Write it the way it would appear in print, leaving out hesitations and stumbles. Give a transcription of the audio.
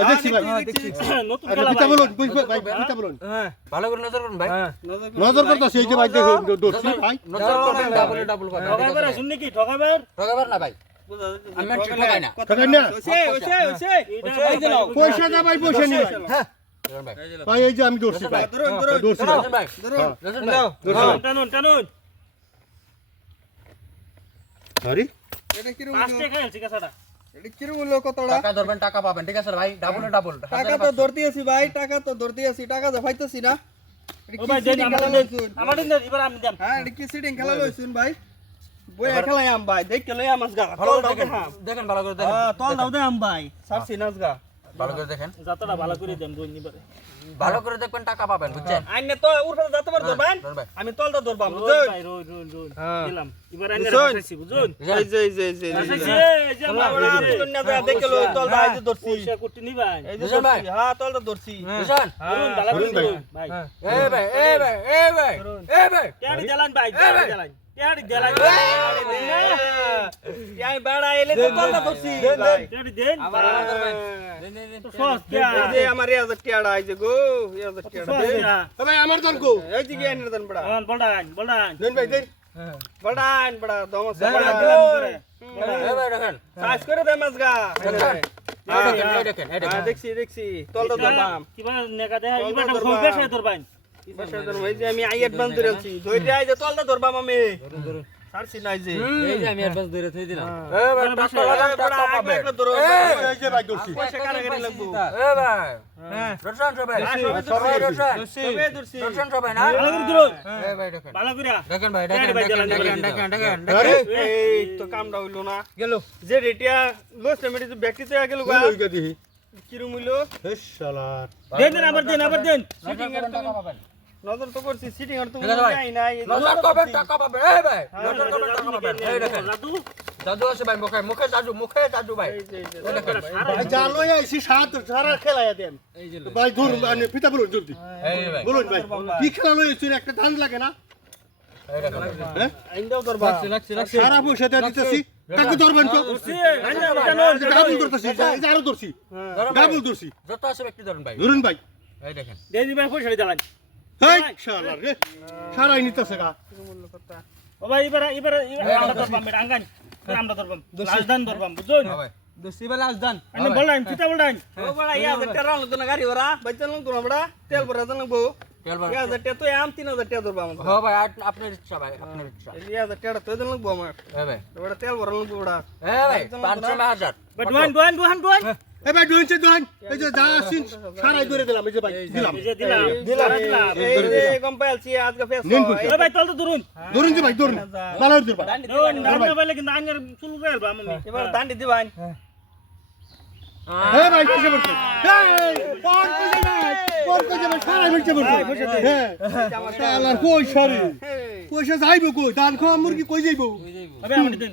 দেখছি ভাই নতুন আরে খেলা পিতা ভাই। বলুন ভাই পিতা বলুন হ্যাঁ ভালো করে নজর করুন ভাই নজর করতেছি এই যে ভাই দেখো দর্শি ভাই নজর করবেন ডাবল করে ঠকাইবার আছেন নাকি ঠকাইবার ঠকাবার না ভাই আমি ঠকাই না ঠকাই না এইটা ভাই দিলাও পয়সা দা ভাই পয়সা নি ভাই হ্যাঁ ভাই ভাই এই যে আমি দর্শি ভাই দর্শি ধরুন ভাই ধরুন ভাই টানুন টানুন আরে এটা কি পাঁচটা খেলছি কাছাটা টাকা ধরবেন টাকা পাবেন ঠিক আছে ভাই ডাবল টাকা তো ধরতে আছি ভাই টাকা তো ধরতে আছি টাকা তো পাইতেছি না ও ভাই দেন আমার দিন এবার আমি দেন হ্যাঁ এটা কি সিটিং খেলা লইছুন ভাই বই খেলাই আম ভাই দেখ খেলাই আম গা ভালো তল করে দাও দেখেন হ্যাঁ দেখেন ভালো করে দেখেন তল দাও দে আম ভাই সারছি নাচ গা ভালো করে দেখেন যতটা ভালো করে দেন বই নিবারে ভালো করে দেখবেন টাকা পাবেন বুঝছেন আইনে তো উড়ে যেতে পারতো ভাই ধর ভাই আমি তলটা ধরবাম রোল বুঝছেন ভাই রোল হ্যাঁ। দিলাম এবার আইনে বুঝুন? রাখছি বুঝুন এই যে রাখছি এই যে আমরা আমরা তুলন না দেখ গেল তলটা এই যে ধরছি পয়সা করতে নিবাই এই যে বুঝুন ভাই? ধরছি হ্যাঁ তলটা ধরছি বুঝছেন ধরুন ভালো করে ধরুন ধরুন ভাই। ভাই এই ভাই এই ভাই এই ভাই এই ভাই টেড়ি দেলান ভাই ভাই। টেড়ি দেলান আমি বাড়া এলে তো তলটা ধরছি ভাই টেড়ি দেন আবার ধরবেন তো সস কে এই যে আমার 1000 টাকা আইছে গো 1000 টাকা সস ভাই আমার দন কো এই যে জ্ঞান দেন বড়া বলডান বলডান দেন ভাই দেন বড়ান বড়া দমস দেন, বড়া দেন। এই ভাই দেখেন সাইজ করে দে মাসগা এই দেখেন এই দেখেন দেখছি তলটা ধরবাম কিবা নেকা দেয়া ইবা ফোন পেছে ধরবান বসে ধরম এই যে আমি আইয়াত বান ধরেছি ধইরে আই যে তলটা ধরবাম আমি সারছি নাই যে এই যে আমি অ্যাডভান্স ধরে থই দিলাম এই ভাই টাকা লাগান টাকা পাবেন একলা ধরো এই যে ভাই দর্শি পয়সা কারাগারি লাগবো এই ভাই হ্যাঁ দর্শন সবাই সবাই দর্শন সবে ধরছি দর্শন সবাই না ভালো করে ধরুন এই ভাই দেখেন ভালো করে দেখেন ভাই দেখেন ভাই, দেখেন দেখেন, দেখেন দেখেন আরে এই তো কামটা হইলো না গেল যে রেটিয়া লস মেডি ব্যক্তিতে গেল গা ওই গদি কিরম হইলো হে শালা দেন দেন আবার দেন সিটিং এর টাকা পাবেন নজর তো করছি সিটিং আর তো ঠিক আছে ভাই। নাই নাই নজর করবেন টাকা পাবেন এই ভাই নজর করবেন টাকা পাবেন এই দেখেন জাদু জাদু আছে ভাই মুখে জাদু ভাই এই যে এই দেখেন ভাই জানো আইছি সারা খেলায়া দেন এই যে ভাই ধরুন মানে পিতা বলুন জলদি এই ভাই বলুন ভাই কি খেলা লইছি একটা ধান লাগে না এই দেখেন হ্যাঁ আইন্দাও ধরবা সারা পয়সা দিয়ে দিতেছি তাকে ধরবেন তো গাবুল ধরতেছি এই যে আরো ধরছি গাবুল ধরছি যত আছে ব্যক্তি ধরুন ভাই ধরুন ভাই এই দেখেন দেন দিবেন পয়সা দিলাম হেই শালা রে সারাই নিতেছে গা ও ভাই এবার আমরা ধরবাম আঙ্গান আমরা ধরবাম লাজদান ধরবাম বুঝুন হ্যাঁ ভাই আমি বললাম কিতা বললাম ও বড়া ইয়া যে রাউন্ড তো না গাড়ি ওরা বাইচন তো না বড়া তেল ভরা দেন লাগবো তেল ভরা ইয়া যে তো আম 3000 টাকা ধরবা আমার হ্যাঁ ভাই আপনার ইচ্ছা ভাই আপনার ইচ্ছা ইয়া যে টাকা তো দেন লাগবো আমার এই ভাই বড়া তেল ভরা লাগবো বড়া এই ভাই 500,000 বাট ওয়ান এ ভাই ধরছে ধন এই যে যা আসিন সারাই ধরে দিলাম এই যে ভাই দিলাম এই যে দিলাম এই যে কম্পাইলছি আজকে ফেস নিন পয়সা। ও ভাই চল তো ধরুন ধরুন যে ভাই ধরুন ভালো ধরবা ধরুন না পাইলে কিন্তু আঙ্গার চুল গেল আমি এবার দান্ডি দিবান হে ভাই পয়সা বলছে এই পর কইছে ভাই সারাই মিলছে বলছে হ্যাঁ শালার পয়সা রে পয়সা যাইবো কই ধান খাওয়া মুরগি কই যাইবো আবে আমাদের দেন